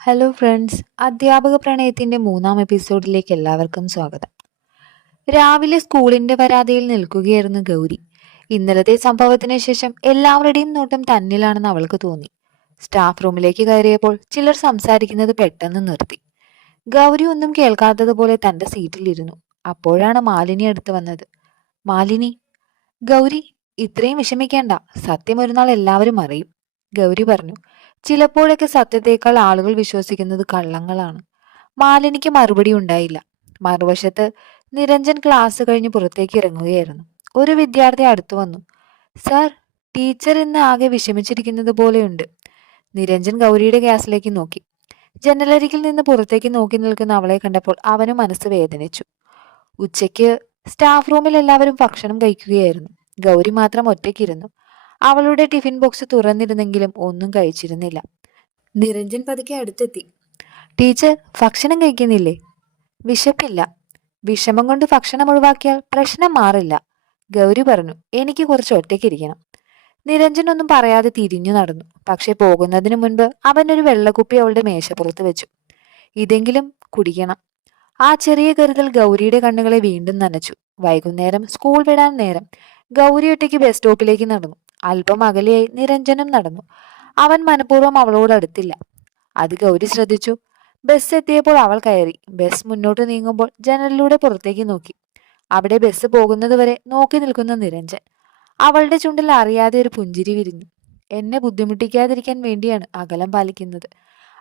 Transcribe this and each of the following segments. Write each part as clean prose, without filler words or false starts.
Hello friends, അധ്യാപക പ്രണയത്തിന്റെ മൂന്നാം എപ്പിസോഡിലേക്ക് എല്ലാവർക്കും സ്വാഗതം. രാവിലെ സ്കൂളിന്റെ വരാതിയിൽ നിൽക്കുകയായിരുന്നു ഗൗരി. ഇന്നലത്തെ സംഭവത്തിന് ശേഷം എല്ലാവരുടെയും നോട്ടം തന്നിലാണെന്ന് അവൾക്ക് തോന്നി. സ്റ്റാഫ് റൂമിലേക്ക് കയറിയപ്പോൾ ചിലർ സംസാരിക്കുന്നത് പെട്ടെന്ന് നിർത്തി. ഗൗരി ഒന്നും കേൾക്കാത്തതുപോലെ തന്റെ സീറ്റിലിരുന്നു. അപ്പോഴാണ് മാലിനി അടുത്ത് വന്നത്. മാലിനി, ഗൗരി, ഇത്രയും വിഷമിക്കേണ്ട. സത്യം ഒരു നാൾ എല്ലാവരും അറിയും, ഗൗരി പറഞ്ഞു. ചിലപ്പോഴൊക്കെ സത്യത്തേക്കാൾ ആളുകൾ വിശ്വസിക്കുന്നത് കള്ളങ്ങളാണ്. മാലിനിക്ക് മറുപടി ഉണ്ടായില്ല. മറുവശത്ത് നിരഞ്ജൻ ക്ലാസ് കഴിഞ്ഞ് പുറത്തേക്ക് ഇറങ്ങുകയായിരുന്നു. ഒരു വിദ്യാർത്ഥി അടുത്തു വന്നു. സാർ, ടീച്ചർ ഇന്ന് ആകെ വിഷമിച്ചിരിക്കുന്നത് പോലെയുണ്ട്. നിരഞ്ജൻ ഗൗരിയുടെ ഗ്യാസിലേക്ക് നോക്കി. ജനലരികിൽ നിന്ന് പുറത്തേക്ക് നോക്കി നിൽക്കുന്ന അവളെ കണ്ടപ്പോൾ അവന് മനസ്സ് വേദനിച്ചു. ഉച്ചയ്ക്ക് സ്റ്റാഫ് റൂമിൽ എല്ലാവരും ഭക്ഷണം കഴിക്കുകയായിരുന്നു. ഗൗരി മാത്രം ഒറ്റയ്ക്കിരുന്നു. അവളുടെ ടിഫിൻ ബോക്സ് തുറന്നിരുന്നെങ്കിലും ഒന്നും കഴിച്ചിരുന്നില്ല. നിരഞ്ജൻ പതുക്കെ അടുത്തെത്തി. ടീച്ചർ, ഭക്ഷണം കഴിക്കുന്നില്ലേ? വിശപ്പില്ല. വിഷമം കൊണ്ട് ഭക്ഷണം ഒഴിവാക്കിയാൽ പ്രശ്നം മാറില്ല, ഗൗരി പറഞ്ഞു. എനിക്ക് കുറച്ച് ഒറ്റയ്ക്കിരിക്കണം. നിരഞ്ജൻ ഒന്നും പറയാതെ തിരിഞ്ഞു നടന്നു. പക്ഷെ പോകുന്നതിന് മുൻപ് അവൻ ഒരു വെള്ളക്കുപ്പി അവളുടെ മേശപ്പുറത്ത് വെച്ചു. ഇതെങ്കിലും കുടിക്കണം. ആ ചെറിയ കരുതൽ ഗൗരിയുടെ കണ്ണുകളെ വീണ്ടും നനച്ചു. വൈകുന്നേരം സ്കൂൾ വിടാൻ നേരം. ഗൗരി ഒറ്റയ്ക്ക് ബസ് സ്റ്റോപ്പിലേക്ക് നടന്നു. അല്പം അകലെയായി നിരഞ്ജനും നടന്നു. അവൻ മനഃപൂർവ്വം അവളോട് അടുത്തില്ല. അത് ഗൗരി ശ്രദ്ധിച്ചു. ബസ് എത്തിയപ്പോൾ അവൾ കയറി. ബസ് മുന്നോട്ട് നീങ്ങുമ്പോൾ ജനലിലൂടെ പുറത്തേക്ക് നോക്കി. അവിടെ ബസ് പോകുന്നത് വരെ നോക്കി നിൽക്കുന്ന നിരഞ്ജൻ. അവളുടെ ചുണ്ടിൽ അറിയാതെ ഒരു പുഞ്ചിരി വിരിഞ്ഞു. എന്നെ ബുദ്ധിമുട്ടിക്കാതിരിക്കാൻ വേണ്ടിയാണ് അകലം പാലിക്കുന്നത്,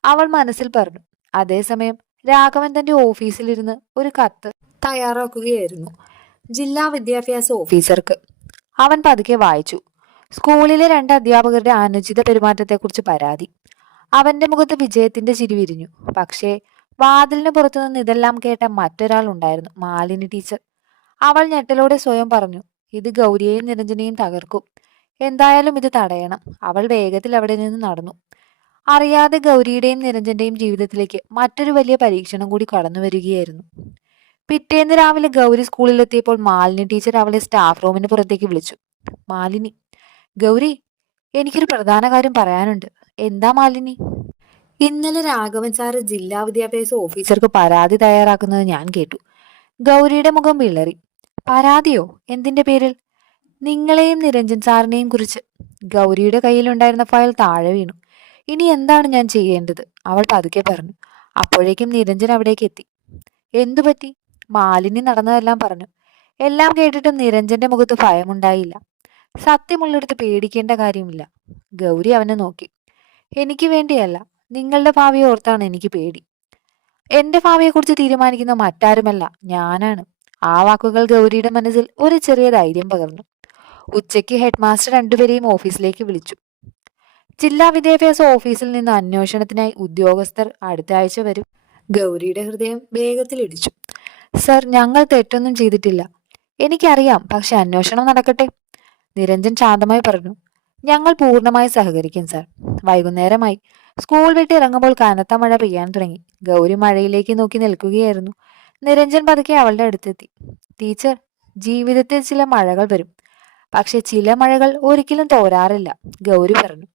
അവൾ മനസ്സിൽ പറഞ്ഞു. അതേസമയം രാഘവൻ തന്റെ ഓഫീസിലിരുന്ന് ഒരു കത്ത് തയ്യാറാക്കുകയായിരുന്നു. ജില്ലാ വിദ്യാഭ്യാസ ഓഫീസർക്ക്. അവൻ പതുക്കെ വായിച്ചു. സ്കൂളിലെ 2 അധ്യാപകരുടെ അനുചിത പെരുമാറ്റത്തെക്കുറിച്ച് പരാതി. അവന്റെ മുഖത്ത് വിജയത്തിന്റെ ചിരി വിരിഞ്ഞു. പക്ഷേ വാതിലിന് പുറത്തുനിന്ന് ഇതെല്ലാം കേട്ട മറ്റൊരാൾ ഉണ്ടായിരുന്നു, മാലിനി ടീച്ചർ. അവൾ ഞെട്ടലോടെ സ്വയം പറഞ്ഞു, ഇത് ഗൗരിയെയും നിരഞ്ജനെയും തകർക്കും. എന്തായാലും ഇത് തടയണം. അവൾ വേഗത്തിൽ അവിടെ നിന്ന് നടന്നു. അറിയാതെ ഗൗരിയുടെയും നിരഞ്ജന്റെയും ജീവിതത്തിലേക്ക് മറ്റൊരു വലിയ പരീക്ഷണം കൂടി കടന്നു വരികയായിരുന്നു. പിറ്റേന്ന് രാവിലെ ഗൗരി സ്കൂളിലെത്തിയപ്പോൾ മാലിനി ടീച്ചർ അവളെ സ്റ്റാഫ് റൂമിന് പുറത്തേക്ക് വിളിച്ചു. മാലിനി, ഗൗരി, എനിക്കൊരു പ്രധാന കാര്യം പറയാനുണ്ട്. എന്താ മാലിനി? ഇന്നലെ രാഘവൻ സാറ് ജില്ലാ വിദ്യാഭ്യാസ ഓഫീസർക്ക് പരാതി തയ്യാറാക്കുന്നത് ഞാൻ കേട്ടു. ഗൗരിയുടെ മുഖം വിളറി. പരാതിയോ? എന്തിന്റെ പേരിൽ? നിങ്ങളെയും നിരഞ്ജൻ സാറിനെയും കുറിച്ച്. ഗൗരിയുടെ കയ്യിലുണ്ടായിരുന്ന ഫയൽ താഴെ വീണു. ഇനി എന്താണ് ഞാൻ ചെയ്യേണ്ടത്? അവൾ പതുക്കെ പറഞ്ഞു. അപ്പോഴേക്കും നിരഞ്ജൻ അവിടേക്ക് എത്തി. എന്തുപറ്റി? മാലിനി നടന്നതെല്ലാം പറഞ്ഞു. എല്ലാം കേട്ടിട്ടും നിരഞ്ജന്റെ മുഖത്ത് ഭയമുണ്ടായില്ല. സത്യമുള്ളിടത്ത് പേടിക്കേണ്ട കാര്യമില്ല. ഗൗരി അവനെ നോക്കി. എനിക്ക് വേണ്ടിയല്ല, നിങ്ങളുടെ ഭാവിയെ ഓർത്താണ് എനിക്ക് പേടി. എന്റെ ഭാവിയെക്കുറിച്ച് തീരുമാനിക്കുന്ന മറ്റാരുമല്ല, ഞാനാണ്. ആ വാക്കുകൾ ഗൗരിയുടെ മനസ്സിൽ ഒരു ചെറിയ ധൈര്യം പകർന്നു. ഉച്ചയ്ക്ക് ഹെഡ് മാസ്റ്റർ 2 പേരെയും ഓഫീസിലേക്ക് വിളിച്ചു. ജില്ലാ വിദ്യാഭ്യാസ ഓഫീസിൽ നിന്ന് അന്വേഷണത്തിനായി ഉദ്യോഗസ്ഥർ അടുത്ത ആഴ്ച വരും. ഗൗരിയുടെ ഹൃദയം വേഗത്തിലിടിച്ചു. സർ, ഞങ്ങൾ തെറ്റൊന്നും ചെയ്തിട്ടില്ല. എനിക്കറിയാം, പക്ഷെ അന്വേഷണം നടക്കട്ടെ, നിരഞ്ജൻ ശാന്തമായി പറഞ്ഞു. ഞങ്ങൾ പൂർണ്ണമായി സഹകരിക്കും സർ. വൈകുന്നേരമായി. സ്കൂൾ വിട്ട് ഇറങ്ങുമ്പോൾ കനത്ത മഴ പെയ്യാൻ തുടങ്ങി. ഗൗരി മഴയിലേക്ക് നോക്കി നിൽക്കുകയായിരുന്നു. നിരഞ്ജൻ പതുക്കെ അവളുടെ അടുത്തെത്തി. ടീച്ചർ, ജീവിതത്തിൽ ചില മഴകൾ വരും, പക്ഷെ ചില മഴകൾ ഒരിക്കലും തോരാറില്ല, ഗൗരി പറഞ്ഞു.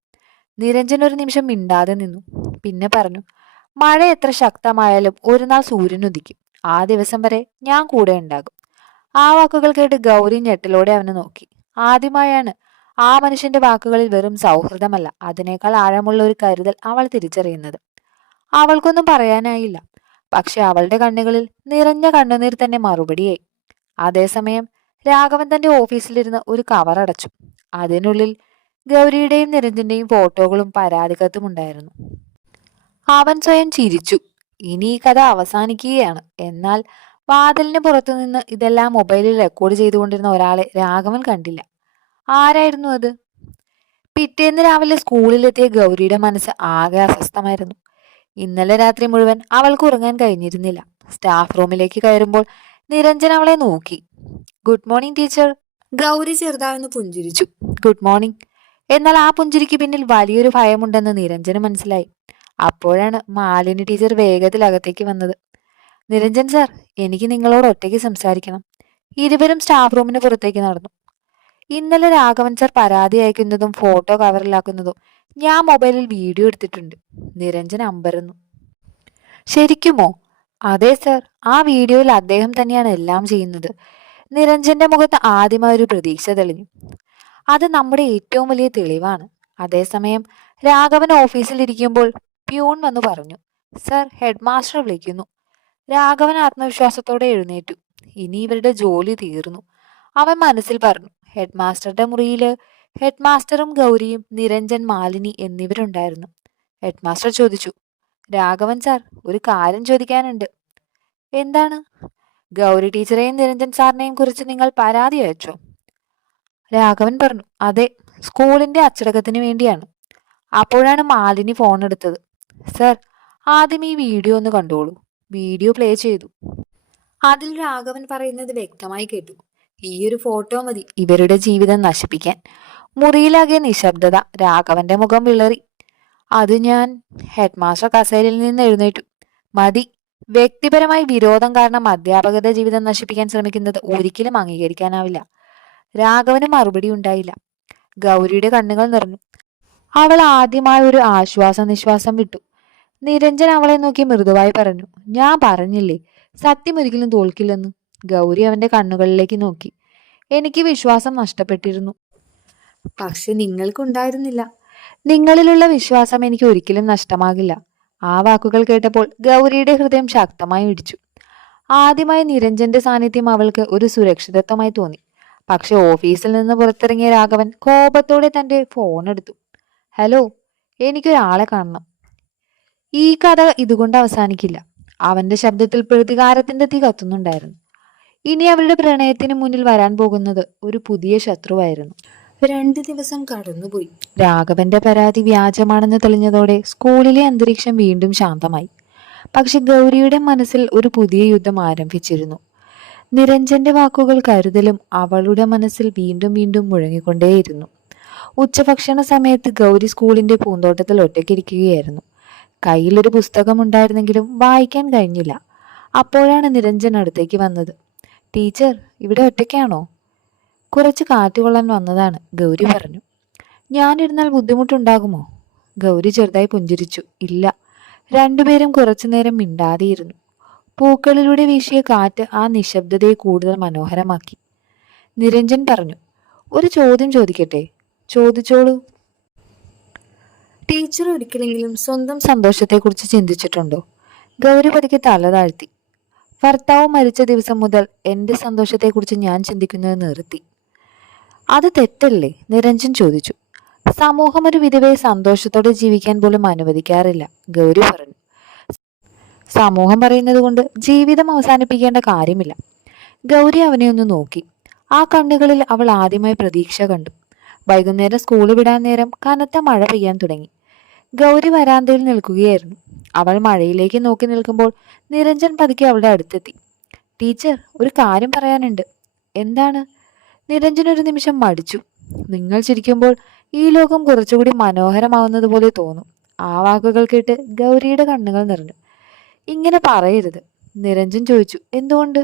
നിരഞ്ജൻ ഒരു നിമിഷം മിണ്ടാതെ നിന്നു. പിന്നെ പറഞ്ഞു, മഴ എത്ര ശക്തമായാലും ഒരു നാൾ സൂര്യൻ ഉദിക്കും. ആ ദിവസം വരെ ഞാൻ കൂടെ ഉണ്ടാകും. ആ വാക്കുകൾ കേട്ട് ഗൗരി ഞെട്ടലോടെ അവനെ നോക്കി. ആദ്യമായാണ് ആ മനുഷ്യന്റെ വാക്കുകളിൽ വെറും സൗഹൃദമല്ല, അതിനേക്കാൾ ആഴമുള്ള ഒരു കരുതൽ അവൾ തിരിച്ചറിയുന്നത്. അവൾക്കൊന്നും പറയാനായില്ല. പക്ഷെ അവളുടെ കണ്ണുകളിൽ നിറഞ്ഞ കണ്ണുനീർ തന്നെ മറുപടിയായി. അതേസമയം രാഘവൻ തന്റെ ഓഫീസിലിരുന്ന് ഒരു കവർ അടച്ചു. അതിനുള്ളിൽ ഗൗരിയുടെയും നിരഞ്ജന്റെയും ഫോട്ടോകളും പരാതിക്കത്തും ഉണ്ടായിരുന്നു. അവൻ സ്വയം ചിരിച്ചു. ഇനി ഈ കഥ അവസാനിക്കുകയാണ്. എന്നാൽ വാതിലിന് പുറത്തുനിന്ന് ഇതെല്ലാം മൊബൈലിൽ റെക്കോർഡ് ചെയ്തുകൊണ്ടിരുന്ന ഒരാളെ രാഘവൻ കണ്ടില്ല. ആരായിരുന്നു അത്? പിറ്റേന്ന് രാവിലെ സ്കൂളിലെത്തിയ ഗൗരിയുടെ മനസ്സ് ആകെ അസ്വസ്ഥമായിരുന്നു. ഇന്നലെ രാത്രി മുഴുവൻ അവൾക്ക് ഉറങ്ങാൻ കഴിഞ്ഞിരുന്നില്ല. സ്റ്റാഫ് റൂമിലേക്ക് കയറുമ്പോൾ നിരഞ്ജൻ അവളെ നോക്കി. Good morning teacher. ഗൗരി ചെറുതായൊന്ന് പുഞ്ചിരിച്ചു. Good morning. എന്നാൽ ആ പുഞ്ചിരിക്ക് പിന്നിൽ വലിയൊരു ഭയമുണ്ടെന്ന് നിരഞ്ജന് മനസ്സിലായി. അപ്പോഴാണ് മാലിനി ടീച്ചർ വേഗത്തിൽ അകത്തേക്ക് വന്നത്. നിരഞ്ജൻ സാർ, എനിക്ക് നിങ്ങളോട് ഒറ്റയ്ക്ക് സംസാരിക്കണം. ഇരുവരും സ്റ്റാഫ് റൂമിന് പുറത്തേക്ക് നടന്നു. ഇന്നലെ രാഘവൻ സാർ പരാതി അയക്കുന്നതും ഫോട്ടോ കവറിലാക്കുന്നതും ഞാൻ മൊബൈലിൽ വീഡിയോ എടുത്തിട്ടുണ്ട്. നിരഞ്ജൻ അമ്പരന്നു. ശരിക്കുമോ? അതെ സർ, ആ വീഡിയോയിൽ അദ്ദേഹം തന്നെയാണ് എല്ലാം ചെയ്യുന്നത്. നിരഞ്ജന്റെ മുഖത്ത് ആദ്യമായി ഒരു പ്രതീക്ഷ തെളിഞ്ഞു. അത് നമ്മുടെ ഏറ്റവും വലിയ തെളിവാണ്. അതേസമയം രാഘവൻ ഓഫീസിലിരിക്കുമ്പോൾ പ്യൂൺ വന്നു പറഞ്ഞു, സർ, ഹെഡ് മാസ്റ്റർ വിളിക്കുന്നു. രാഘവൻ ആത്മവിശ്വാസത്തോടെ എഴുന്നേറ്റു. ഇനി ഇവരുടെ ജോലി തീർന്നു. അവൻ മനസ്സിൽ പറഞ്ഞു. ഹെഡ് മാസ്റ്ററുടെ മുറിയില് ഹെഡ് മാസ്റ്ററും ഗൗരിയും നിരഞ്ജൻ, മാലിനി എന്നിവരുണ്ടായിരുന്നു. ഹെഡ് മാസ്റ്റർ ചോദിച്ചു, രാഘവൻ സാർ, ഒരു കാര്യം ചോദിക്കാനുണ്ട്. എന്താണ്? ഗൗരി ടീച്ചറെയും നിരഞ്ജൻ സാറിനെയും കുറിച്ച് നിങ്ങൾ പരാതി അയച്ചോ? രാഘവൻ പറഞ്ഞു, അതെ, സ്കൂളിന്റെ അച്ചടക്കത്തിന് വേണ്ടിയാണ്. അപ്പോഴാണ് മാലിനി ഫോൺ എടുത്തത്. സർ, ആദ്യം ഈ വീഡിയോ ഒന്ന് കണ്ടോളൂ. വീഡിയോ പ്ലേ ചെയ്തു. അതിൽ രാഘവൻ പറയുന്നത് വ്യക്തമായി കേട്ടു. ഈയൊരു ഫോട്ടോ മതി ഇവരുടെ ജീവിതം നശിപ്പിക്കാൻ. മുറിയിലാകെ നിശബ്ദത. രാഘവന്റെ മുഖം വിളറി. അത് ഞാൻ ഹെഡ് മാസ്റ്റർ കസേരയിൽ നിന്ന് എഴുന്നേറ്റു. മതി. വ്യക്തിപരമായി വിരോധം കാരണം അധ്യാപകരുടെ ജീവിതം നശിപ്പിക്കാൻ ശ്രമിക്കുന്നത് ഒരിക്കലും അംഗീകരിക്കാനാവില്ല. രാഘവന് മറുപടി ഉണ്ടായില്ല. ഗൗരിയുടെ കണ്ണുകൾ നിറഞ്ഞു. അവൾ ആദ്യമായി ഒരു നിശ്വാസം വിട്ടു. നിരഞ്ജൻ അവളെ നോക്കി മൃദുവായി പറഞ്ഞു, ഞാൻ പറഞ്ഞില്ലേ, സത്യം ഒരിക്കലും തോൽക്കില്ലെന്ന്. ഗൗരി അവന്റെ കണ്ണുകളിലേക്ക് നോക്കി. എനിക്ക് വിശ്വാസം നഷ്ടപ്പെട്ടിരുന്നു. പക്ഷെ നിങ്ങൾക്കുണ്ടായിരുന്നില്ല. നിങ്ങളിലുള്ള വിശ്വാസം എനിക്ക് ഒരിക്കലും നഷ്ടമാകില്ല. ആ വാക്കുകൾ കേട്ടപ്പോൾ ഗൗരിയുടെ ഹൃദയം ശക്തമായി ഇടിച്ചു. ആദ്യമായി നിരഞ്ജന്റെ സാന്നിധ്യം അവൾക്ക് ഒരു സുരക്ഷിതത്വമായി തോന്നി. പക്ഷെ ഓഫീസിൽ നിന്ന് പുറത്തിറങ്ങിയ രാഘവൻ കോപത്തോടെ തന്റെ ഫോൺ എടുത്തു. ഹലോ, എനിക്കൊരാളെ കാണണം. ഈ കഥ ഇതുകൊണ്ട് അവസാനിക്കില്ല. അവന്റെ ശബ്ദത്തിൽ പ്രതികാരത്തിന്റെ തീ കത്തുന്നുണ്ടായിരുന്നു. ഇനി അവരുടെ പ്രണയത്തിന് മുന്നിൽ വരാൻ പോകുന്നത് ഒരു പുതിയ ശത്രുവായിരുന്നു. 2 ദിവസം കടന്നുപോയി. രാഘവന്റെ പരാതി വ്യാജമാണെന്ന് തെളിഞ്ഞതോടെ സ്കൂളിലെ അന്തരീക്ഷം വീണ്ടും ശാന്തമായി. പക്ഷെ ഗൗരിയുടെ മനസ്സിൽ ഒരു പുതിയ യുദ്ധം ആരംഭിച്ചിരുന്നു. നിരഞ്ജന്റെ വാക്കുകൾ കരുതലും അവളുടെ മനസ്സിൽ വീണ്ടും വീണ്ടും മുഴങ്ങിക്കൊണ്ടേയിരുന്നു. ഉച്ചഭക്ഷണ സമയത്ത് ഗൗരി സ്കൂളിന്റെ പൂന്തോട്ടത്തിൽ ഒറ്റയ്ക്കിരിക്കുകയായിരുന്നു. കയ്യിലൊരു പുസ്തകം ഉണ്ടായിരുന്നെങ്കിലും വായിക്കാൻ കഴിഞ്ഞില്ല. അപ്പോഴാണ് നിരഞ്ജൻ അടുത്തേക്ക് വന്നത്. ടീച്ചർ, ഇവിടെ ഒറ്റയ്ക്കാണോ? കുറച്ച് കാറ്റുകൊള്ളാൻ വന്നതാണ്, ഗൗരി പറഞ്ഞു. ഞാനിരുന്നാൽ ബുദ്ധിമുട്ടുണ്ടാകുമോ? ഗൗരി ചെറുതായി പുഞ്ചിരിച്ചു. ഇല്ല. രണ്ടുപേരും കുറച്ചുനേരം മിണ്ടാതെയിരുന്നു. പൂക്കളിലൂടെ വീശിയ കാറ്റ് ആ നിശബ്ദതയെ കൂടുതൽ മനോഹരമാക്കി. നിരഞ്ജൻ പറഞ്ഞു, ഒരു ചോദ്യം ചോദിക്കട്ടെ? ചോദിച്ചോളൂ. ടീച്ചർ ഒരിക്കലെങ്കിലും സ്വന്തം സന്തോഷത്തെക്കുറിച്ച് ചിന്തിച്ചിട്ടുണ്ടോ? ഗൗരി പതുക്കെ തല താഴ്ത്തി. ഭർത്താവ് മരിച്ച ദിവസം മുതൽ എന്റെ സന്തോഷത്തെക്കുറിച്ച് ഞാൻ ചിന്തിക്കുന്നത് നിർത്തി. അത് തെറ്റല്ലേ? നിരഞ്ജൻ ചോദിച്ചു. സമൂഹം ഒരു വിധവയെ സന്തോഷത്തോടെ ജീവിക്കാൻ പോലും അനുവദിക്കാറില്ല, ഗൗരി പറഞ്ഞു. സമൂഹം പറയുന്നത് കൊണ്ട് ജീവിതം അവസാനിപ്പിക്കേണ്ട കാര്യമില്ല. ഗൗരി അവനെ ഒന്ന് നോക്കി. ആ കണ്ണുകളിൽ അവൾ ആദ്യമായി പ്രതീക്ഷ കണ്ടു. വൈകുന്നേരം സ്കൂൾ വിടാൻ നേരം കനത്ത മഴ പെയ്യാൻ തുടങ്ങി. ഗൗരി വരാന്തയിൽ നിൽക്കുകയായിരുന്നു. അവൾ മഴയിലേക്ക് നോക്കി നിൽക്കുമ്പോൾ നിരഞ്ജൻ പതുക്കെ അവളുടെ അടുത്തെത്തി. ടീച്ചർ, ഒരു കാര്യം പറയാനുണ്ട്. എന്താണ്? നിരഞ്ജൻ ഒരു നിമിഷം മടിച്ചു. നിങ്ങൾ ചിരിക്കുമ്പോൾ ഈ ലോകം കുറച്ചുകൂടി മനോഹരമാവുന്നത് പോലെ തോന്നും. ആ വാക്കുകൾ കേട്ട് ഗൗരിയുടെ കണ്ണുകൾ നിറഞ്ഞു. ഇങ്ങനെ പറയരുത്, നിരഞ്ജൻ ചോദിച്ചു. എന്തുകൊണ്ട്?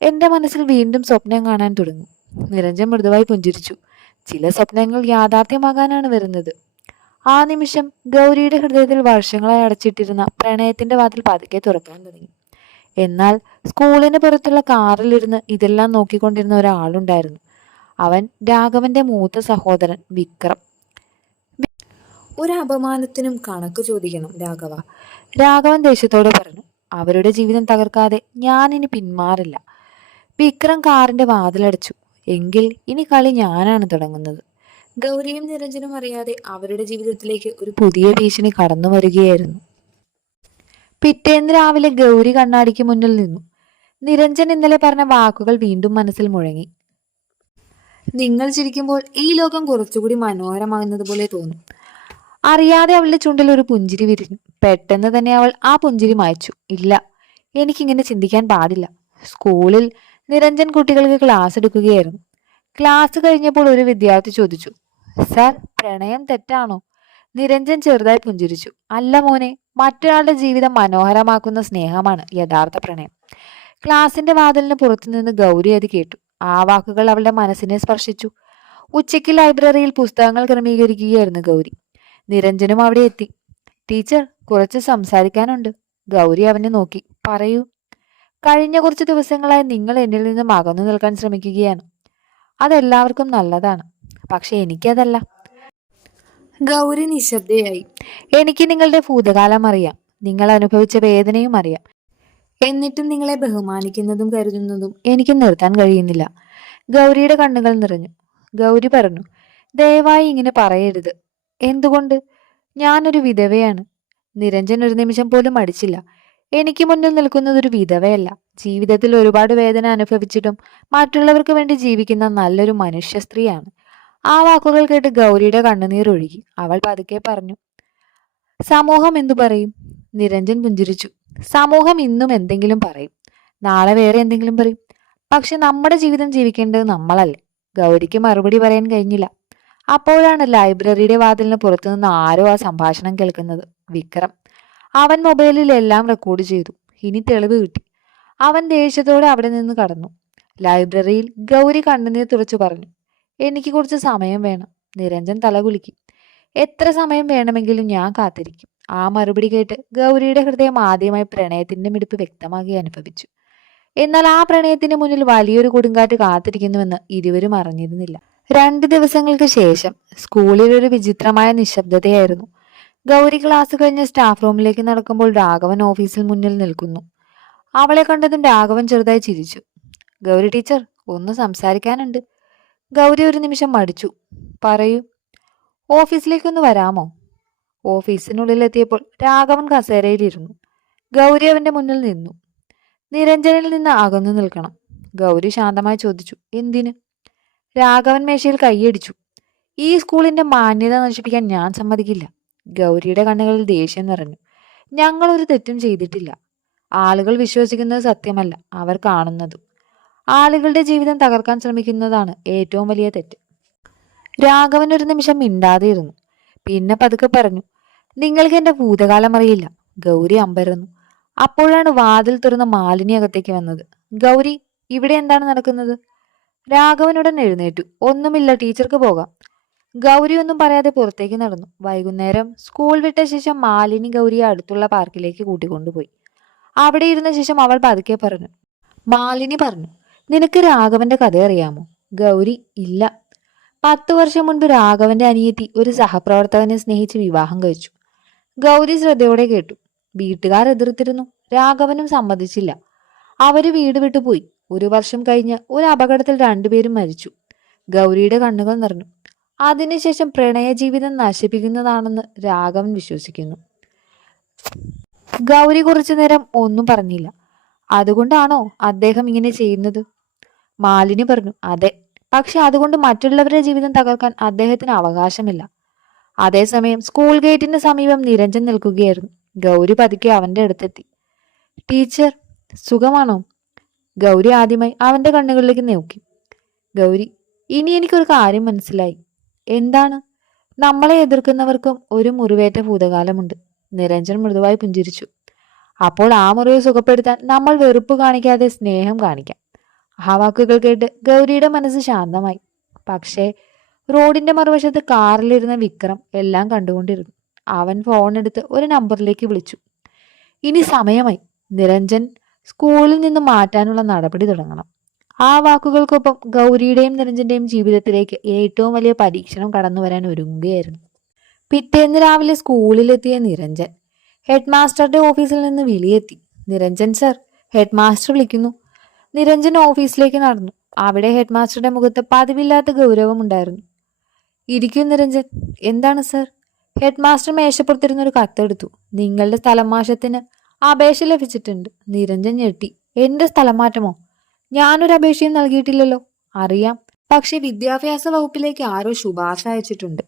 എന്റെ മനസ്സിൽ വീണ്ടും സ്വപ്നം കാണാൻ തുടങ്ങും. നിരഞ്ജൻ മൃദുവായി പുഞ്ചിരിച്ചു. ചില സ്വപ്നങ്ങൾ യാഥാർത്ഥ്യമാകാനാണ് വരുന്നത്. ആ നിമിഷം ഗൗരിയുടെ ഹൃദയത്തിൽ വർഷങ്ങളായി അടച്ചിട്ടിരുന്ന പ്രണയത്തിന്റെ വാതിൽ പതുക്കെ തുറക്കാൻ തുടങ്ങി. എന്നാൽ സ്കൂളിന് പുറത്തുള്ള കാറിലിരുന്ന് ഇതെല്ലാം നോക്കിക്കൊണ്ടിരുന്ന ഒരാളുണ്ടായിരുന്നു. അവൻ രാഘവന്റെ മൂത്ത സഹോദരൻ വിക്രം. ഒരു അപമാനത്തിനും കണക്ക് ചോദിക്കണം രാഘവ, രാഘവൻ ദേഷ്യത്തോടെ പറഞ്ഞു. അവരുടെ ജീവിതം തകർക്കാതെ ഞാൻ ഇനി പിന്മാറില്ല. വിക്രം കാറിന്റെ വാതിലടച്ചു. എങ്കിൽ ഇനി കളി ഞാനാണ് തുടങ്ങുന്നത്. ഗൗരിയും നിരഞ്ജനും അറിയാതെ അവരുടെ ജീവിതത്തിലേക്ക് ഒരു പുതിയ ഭീഷണി കടന്നു വരികയായിരുന്നു. പിറ്റേന്ന് രാവിലെ ഗൗരി കണ്ണാടിക്ക് മുന്നിൽ നിന്നു. നിരഞ്ജൻ ഇന്നലെ പറഞ്ഞ വാക്കുകൾ വീണ്ടും മനസ്സിൽ മുഴങ്ങി. നിങ്ങൾ ചിരിക്കുമ്പോൾ ഈ ലോകം കുറച്ചുകൂടി മനോഹരമാകുന്നത് പോലെ തോന്നും. അറിയാതെ അവളുടെ ചുണ്ടിൽ ഒരു പുഞ്ചിരി വിരിഞ്ഞു. പെട്ടെന്ന് തന്നെ അവൾ ആ പുഞ്ചിരി മായ്ച്ചു. ഇല്ല, എനിക്കിങ്ങനെ ചിന്തിക്കാൻ പാടില്ല. സ്കൂളിൽ നിരഞ്ജൻ കുട്ടികൾക്ക് ക്ലാസ് എടുക്കുകയായിരുന്നു. ക്ലാസ് കഴിഞ്ഞപ്പോൾ ഒരു വിദ്യാർത്ഥി ചോദിച്ചു, സാർ, പ്രണയം തെറ്റാണോ? നിരഞ്ജൻ ചെറുതായി പുഞ്ചിരിച്ചു. അല്ല മോനെ, മറ്റൊരാളുടെ ജീവിതം മനോഹരമാക്കുന്ന സ്നേഹമാണ് യഥാർത്ഥ പ്രണയം. ക്ലാസിന്റെ വാതിലിന് പുറത്തുനിന്ന് ഗൗരി അത് കേട്ടു. ആ വാക്കുകൾ അവളുടെ മനസ്സിനെ സ്പർശിച്ചു. ഉച്ചയ്ക്ക് ലൈബ്രറിയിൽ പുസ്തകങ്ങൾ ക്രമീകരിക്കുകയായിരുന്നു ഗൗരി. നിരഞ്ജനും അവിടെ എത്തി. ടീച്ചർ, കുറച്ച് സംസാരിക്കാനുണ്ട്. ഗൗരി അവനെ നോക്കി. പറയൂ. കഴിഞ്ഞ കുറച്ച് ദിവസങ്ങളായി നിങ്ങൾ എന്നിൽ നിന്നും അകന്നു നിൽക്കാൻ ശ്രമിക്കുകയാണ്. അതെല്ലാവർക്കും നല്ലതാണ്, പക്ഷെ എനിക്കതല്ല. ഗൗരി നിശബ്ദയായി. എനിക്ക് നിങ്ങളുടെ ഭൂതകാലം അറിയാം, നിങ്ങൾ അനുഭവിച്ച വേദനയും അറിയാം. എന്നിട്ടും നിങ്ങളെ ബഹുമാനിക്കുന്നതും കരുതുന്നതും എനിക്ക് നിർത്താൻ കഴിയുന്നില്ല. ഗൗരിയുടെ കണ്ണുകൾ നിറഞ്ഞു. ഗൗരി പറഞ്ഞു, ദയവായി ഇങ്ങനെ പറയരുത്. എന്തുകൊണ്ട്? ഞാനൊരു വിധവയാണ്. നിരഞ്ജൻ ഒരു നിമിഷം പോലും മടിച്ചില്ല. എനിക്ക് മുന്നിൽ നിൽക്കുന്നത് ഒരു വിധവയല്ല, ജീവിതത്തിൽ ഒരുപാട് വേദന അനുഭവിച്ചിട്ടും മറ്റുള്ളവർക്ക് വേണ്ടി ജീവിക്കുന്ന നല്ലൊരു മനുഷ്യ സ്ത്രീയാണ്. ആ വാക്കുകൾ കേട്ട് ഗൗരിയുടെ കണ്ണുനീർ ഒഴുകി. അവൾ പതുക്കെ പറഞ്ഞു, സമൂഹം എന്തു പറയും? നിരഞ്ജൻ പുഞ്ചിരിച്ചു. സമൂഹം ഇന്നും എന്തെങ്കിലും പറയും, നാളെ വേറെ എന്തെങ്കിലും പറയും. പക്ഷെ നമ്മുടെ ജീവിതം ജീവിക്കേണ്ടത് നമ്മളല്ലേ? ഗൗരിക്ക് മറുപടി പറയാൻ കഴിഞ്ഞില്ല. അപ്പോഴാണ് ലൈബ്രറിയുടെ വാതിലിന് പുറത്തുനിന്ന് ആരോ ആ സംഭാഷണം കേൾക്കുന്നത്. വിക്രം. അവൻ മൊബൈലിൽ എല്ലാം റെക്കോർഡ് ചെയ്തു. ഇനി തെളിവ് കിട്ടി. അവൻ ദേഷ്യത്തോടെ അവിടെ നിന്ന് കടന്നു. ലൈബ്രറിയിൽ ഗൗരി കണ്ണുനീർ തുറച്ചു പറഞ്ഞു, എനിക്ക് കുറച്ച് സമയം വേണം. നിരഞ്ജൻ തലകുലുക്കി. എത്ര സമയം വേണമെങ്കിലും ഞാൻ കാത്തിരിക്കും. ആ മറുപടി കേട്ട് ഗൗരിയുടെ ഹൃദയം ആദ്യമായി പ്രണയത്തിന്റെ മിടിപ്പ് വ്യക്തമാക്കി അനുഭവിച്ചു. എന്നാൽ ആ പ്രണയത്തിന് മുന്നിൽ വലിയൊരു കൊടുങ്കാറ്റ് കാത്തിരിക്കുന്നുവെന്ന് ഇരുവരും അറിഞ്ഞിരുന്നില്ല. 2 ദിവസങ്ങൾക്ക് ശേഷം സ്കൂളിൽ ഒരു വിചിത്രമായ നിശബ്ദതയായിരുന്നു. ഗൗരി ക്ലാസ് കഴിഞ്ഞ് സ്റ്റാഫ് റൂമിലേക്ക് നടക്കുമ്പോൾ രാഘവൻ ഓഫീസിൽ മുന്നിൽ നിൽക്കുന്നു. അവളെ കണ്ടതും രാഘവൻ ചെറുതായി ചിരിച്ചു. ഗൗരി ടീച്ചർ, ഒന്ന് സംസാരിക്കാനുണ്ട്. ഗൗരി ഒരു നിമിഷം മടിച്ചു. പറയൂ. ഓഫീസിലേക്കൊന്ന് വരാമോ? ഓഫീസിനുള്ളിലെത്തിയപ്പോൾ രാഘവൻ കസേരയിലിരുന്നു. ഗൗരി അവന്റെ മുന്നിൽ നിന്നു. നിരഞ്ജനിൽ നിന്ന് അകന്നു നിൽക്കണം. ഗൗരി ശാന്തമായി ചോദിച്ചു, എന്തിന്? രാഘവൻ മേശയിൽ കൈയടിച്ചു. ഈ സ്കൂളിന്റെ മാന്യത നശിപ്പിക്കാൻ ഞാൻ സമ്മതിക്കില്ല. ഗൗരിയുടെ കണ്ണുകളിൽ ദേഷ്യം നിറഞ്ഞു. ഞങ്ങൾ ഒരു തെറ്റും ചെയ്തിട്ടില്ല. ആളുകൾ വിശ്വസിക്കുന്നത് സത്യമല്ല, അവർ കാണുന്നതും. ആളുകളുടെ ജീവിതം തകർക്കാൻ ശ്രമിക്കുന്നതാണ് ഏറ്റവും വലിയ തെറ്റ്. രാഘവൻ ഒരു നിമിഷം മിണ്ടാതെ ഇരുന്നു. പിന്നെ പതുക്കെ പറഞ്ഞു, നിങ്ങൾക്ക് എന്റെ ഭൂതകാലം അറിയില്ല. ഗൗരി അമ്പരന്നു. അപ്പോഴാണ് വാതിൽ തുറന്ന് മാലിനി അകത്തേക്ക് വന്നത്. ഗൗരി, ഇവിടെ എന്താണ് നടക്കുന്നത്? രാഘവനുടൻ എഴുന്നേറ്റു. ഒന്നുമില്ല, ടീച്ചർക്ക് പോകാം. ഗൗരി ഒന്നും പറയാതെ പുറത്തേക്ക് നടന്നു. വൈകുന്നേരം സ്കൂൾ വിട്ട ശേഷം മാലിനി ഗൗരിയെ അടുത്തുള്ള പാർക്കിലേക്ക് കൂട്ടിക്കൊണ്ടുപോയി. അവിടെ ഇരുന്ന ശേഷം അവൾ പതുക്കെ പറഞ്ഞു. മാലിനി പറഞ്ഞു, നിനക്ക് രാഘവന്റെ കഥ അറിയാമോ? ഗൗരി, ഇല്ല. 10 വർഷം മുൻപ് രാഘവന്റെ അനിയത്തി ഒരു സഹപ്രവർത്തകനെ സ്നേഹിച്ച് വിവാഹം കഴിച്ചു. ഗൗരി ശ്രദ്ധയോടെ കേട്ടു. വീട്ടുകാർ എതിർത്തിരുന്നു. രാഘവനും സമ്മതിച്ചില്ല. അവര് വീട് വിട്ടുപോയി. 1 വർഷം കഴിഞ്ഞ് ഒരു അപകടത്തിൽ 2 പേരും മരിച്ചു. ഗൗരിയുടെ കണ്ണുകൾ നിറഞ്ഞു. അതിനുശേഷം പ്രണയജീവിതം നശിപ്പിക്കുന്നതാണെന്ന് രാഘവൻ വിശ്വസിക്കുന്നു. ഗൗരി കുറച്ചു നേരം ഒന്നും പറഞ്ഞില്ല. അതുകൊണ്ടാണോ അദ്ദേഹം ഇങ്ങനെ ചെയ്യുന്നത്? മാലിനി പറഞ്ഞു, അതെ. പക്ഷെ അതുകൊണ്ട് മറ്റുള്ളവരുടെ ജീവിതം തകർക്കാൻ അദ്ദേഹത്തിന് അവകാശമില്ല. അതേസമയം സ്കൂൾ ഗേറ്റിന് സമീപം നിരഞ്ജൻ നിൽക്കുകയായിരുന്നു. ഗൗരി പതുക്കെ അവന്റെ അടുത്തെത്തി. ടീച്ചർ, സുഖമാണോ? ഗൗരി ആദ്യമായി അവന്റെ കണ്ണുകളിലേക്ക് നോക്കി. ഗൗരി, ഇനി എനിക്കൊരു കാര്യം മനസ്സിലായി. എന്താണ്? നമ്മളെ എതിർക്കുന്നവർക്കും ഒരു മുറിവേറ്റ ഭൂതകാലമുണ്ട്. നിരഞ്ജൻ മൃദുവായി പുഞ്ചിരിച്ചു. അപ്പോൾ ആ മുറിവ് സുഖപ്പെടുത്താൻ നമ്മൾ വെറുപ്പ് കാണിക്കാതെ സ്നേഹം കാണിക്കാം. ആ വാക്കുകൾ കേട്ട് ഗൗരിയുടെ മനസ്സ് ശാന്തമായി. പക്ഷേ റോഡിന്റെ മറുവശത്ത് കാറിലിരുന്ന വിക്രം എല്ലാം കണ്ടുകൊണ്ടിരുന്നു. അവൻ ഫോൺ എടുത്ത് ഒരു നമ്പറിലേക്ക് വിളിച്ചു. ഇനി സമയമായി. നിരഞ്ജൻ സ്കൂളിൽ നിന്ന് മാറ്റാനുള്ള നടപടി തുടങ്ങണം. ആ വാക്കുകൾക്കൊപ്പം ഗൗരിയുടെയും നിരഞ്ജന്റെയും ജീവിതത്തിലേക്ക് ഏറ്റവും വലിയ പരീക്ഷണം കടന്നു വരാൻ ഒരുങ്ങുകയായിരുന്നു. പിറ്റേന്ന് രാവിലെ സ്കൂളിലെത്തിയ നിരഞ്ജൻ ഹെഡ് മാസ്റ്ററുടെ ഓഫീസിൽ നിന്ന് വിളിയെത്തി. നിരഞ്ജൻ സർ, ഹെഡ് മാസ്റ്റർ വിളിക്കുന്നു. നിരഞ്ജൻ ഓഫീസിലേക്ക് നടന്നു. അവിടെ ഹെഡ് മാസ്റ്ററുടെ മുഖത്ത് പതിവില്ലാത്ത ഗൗരവമുണ്ടായിരുന്നു. ഇരിക്കൂ നിരഞ്ജൻ. എന്താണ് സർ? ഹെഡ് മാസ്റ്റർ മേശപ്പുറത്തിരുന്ന ഒരു കത്തെടുത്തു. നിങ്ങളുടെ സ്ഥലം മാറ്റത്തിന് അപേക്ഷ ലഭിച്ചിട്ടുണ്ട്. നിരഞ്ജൻ ഞെട്ടി. എന്റെ സ്ഥലം മാറ്റമോ? ഞാനൊരു അപേക്ഷയും നൽകിയിട്ടില്ലല്ലോ. അറിയാം, പക്ഷെ വിദ്യാഭ്യാസ വകുപ്പിലേക്ക് ആരോ ശുപാർശ അയച്ചിട്ടുണ്ട്.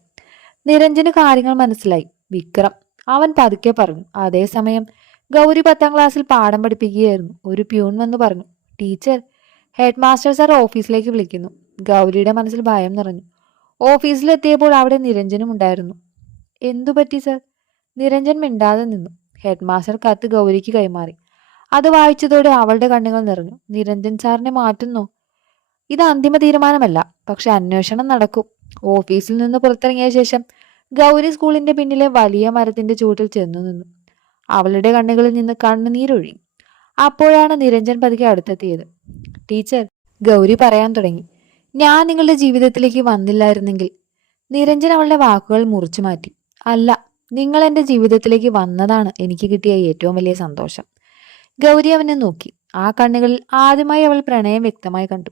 നിരഞ്ജന് കാര്യങ്ങൾ മനസ്സിലായി. വിക്രം, അവൻ പതുക്കെ പറഞ്ഞു. അതേസമയം ഗൗരി 10ാം ക്ലാസ്സിൽ പാഠം പഠിപ്പിക്കുകയായിരുന്നു. ഒരു പ്യൂൺ വന്ന് പറഞ്ഞു, ടീച്ചർ, ഹെഡ് മാസ്റ്റർ സാർ ഓഫീസിലേക്ക് വിളിക്കുന്നു. ഗൗരിയുടെ മനസ്സിൽ ഭയം നിറഞ്ഞു. ഓഫീസിലെത്തിയപ്പോൾ അവിടെ നിരഞ്ജനും ഉണ്ടായിരുന്നു. എന്തു പറ്റി സർ? നിരഞ്ജൻ മിണ്ടാതെ നിന്നു. ഹെഡ് മാസ്റ്റർ കത്ത് ഗൗരിക്ക് കൈമാറി. അത് വായിച്ചതോടെ അവളുടെ കണ്ണുകൾ നിറഞ്ഞു. നിരഞ്ജൻ സാറിനെ മാറ്റുന്നോ? ഇത് അന്തിമ തീരുമാനമല്ല, പക്ഷെ അന്വേഷണം നടക്കും. ഓഫീസിൽ നിന്ന് പുറത്തിറങ്ങിയ ശേഷം ഗൗരി സ്കൂളിന്റെ പിന്നിലെ വലിയ മരത്തിന്റെ ചൂട്ടിൽ ചെന്നു നിന്നു. അവളുടെ കണ്ണുകളിൽ നിന്ന് കണ്ണുനീരൊഴുകി. അപ്പോഴാണ് നിരഞ്ജൻ പതുക്കെ അടുത്തെത്തിയത്. ടീച്ചർ, ഗൗരി പറയാൻ തുടങ്ങി. ഞാൻ നിങ്ങളുടെ ജീവിതത്തിലേക്ക് വന്നില്ലായിരുന്നെങ്കിൽ. നിരഞ്ജൻ അവളുടെ വാക്കുകൾ മുറിച്ചു മാറ്റി. അല്ല, നിങ്ങൾ എൻ്റെ ജീവിതത്തിലേക്ക് വന്നതാണ് എനിക്ക് കിട്ടിയ ഏറ്റവും വലിയ സന്തോഷം. ഗൗരി അവനെ നോക്കി. ആ കണ്ണുകളിൽ ആദ്യമായി അവൾ പ്രണയം വ്യക്തമായി കണ്ടു.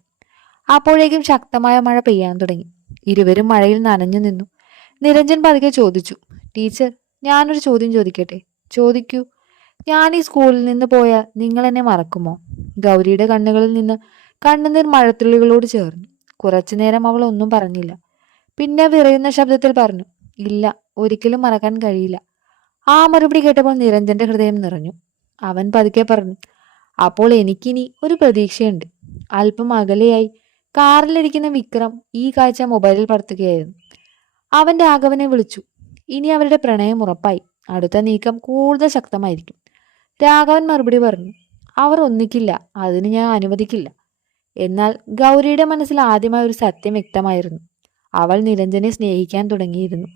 അപ്പോഴേക്കും ശക്തമായ മഴ പെയ്യാൻ തുടങ്ങി. ഇരുവരും മഴയിൽ നനഞ്ഞു നിന്നു. നിരഞ്ജൻ പതുക്കെ ചോദിച്ചു. ടീച്ചർ, ഞാനൊരു ചോദ്യം ചോദിക്കട്ടെ? ചോദിക്കൂ. ഞാൻ ഈ സ്കൂളിൽ നിന്ന് പോയാൽ നിങ്ങൾ എന്നെ മറക്കുമോ? ഗൗരിയുടെ കണ്ണുകളിൽ നിന്ന് കണ്ണുനീർ മഴത്തുള്ളികളോട് ചേർന്നു. കുറച്ചുനേരം അവൾ ഒന്നും പറഞ്ഞില്ല. പിന്നെ വിറയുന്ന ശബ്ദത്തിൽ പറഞ്ഞു, ഇല്ല, ഒരിക്കലും മറക്കാൻ കഴിയില്ല. ആ മറുപടി കേട്ടപ്പോൾ നിരഞ്ജന്റെ ഹൃദയം നിറഞ്ഞു. അവൻ പതുക്കെ പറഞ്ഞു, അപ്പോൾ എനിക്കിനി ഒരു പ്രതീക്ഷയുണ്ട്. അല്പം അകലെയായി കാറിലിരിക്കുന്ന വിക്രം ഈ കാഴ്ച മൊബൈലിൽ പടർത്തുകയായിരുന്നു. അവൻ രാഘവനെ വിളിച്ചു. ഇനി അവരുടെ പ്രണയം ഉറപ്പായി. അടുത്ത നീക്കം കൂടുതൽ ശക്തമായിരിക്കും. രാഘവൻ മറുപടി പറഞ്ഞു, അവർ ഒന്നിക്കില്ല, അതിന് ഞാൻ അനുവദിക്കില്ല. എന്നാൽ ഗൗരിയുടെ മനസ്സിൽ ആദ്യമായി ഒരു സത്യം വ്യക്തമായിരുന്നു. അവൾ നിരഞ്ജനെ സ്നേഹിക്കാൻ തുടങ്ങിയിരുന്നു.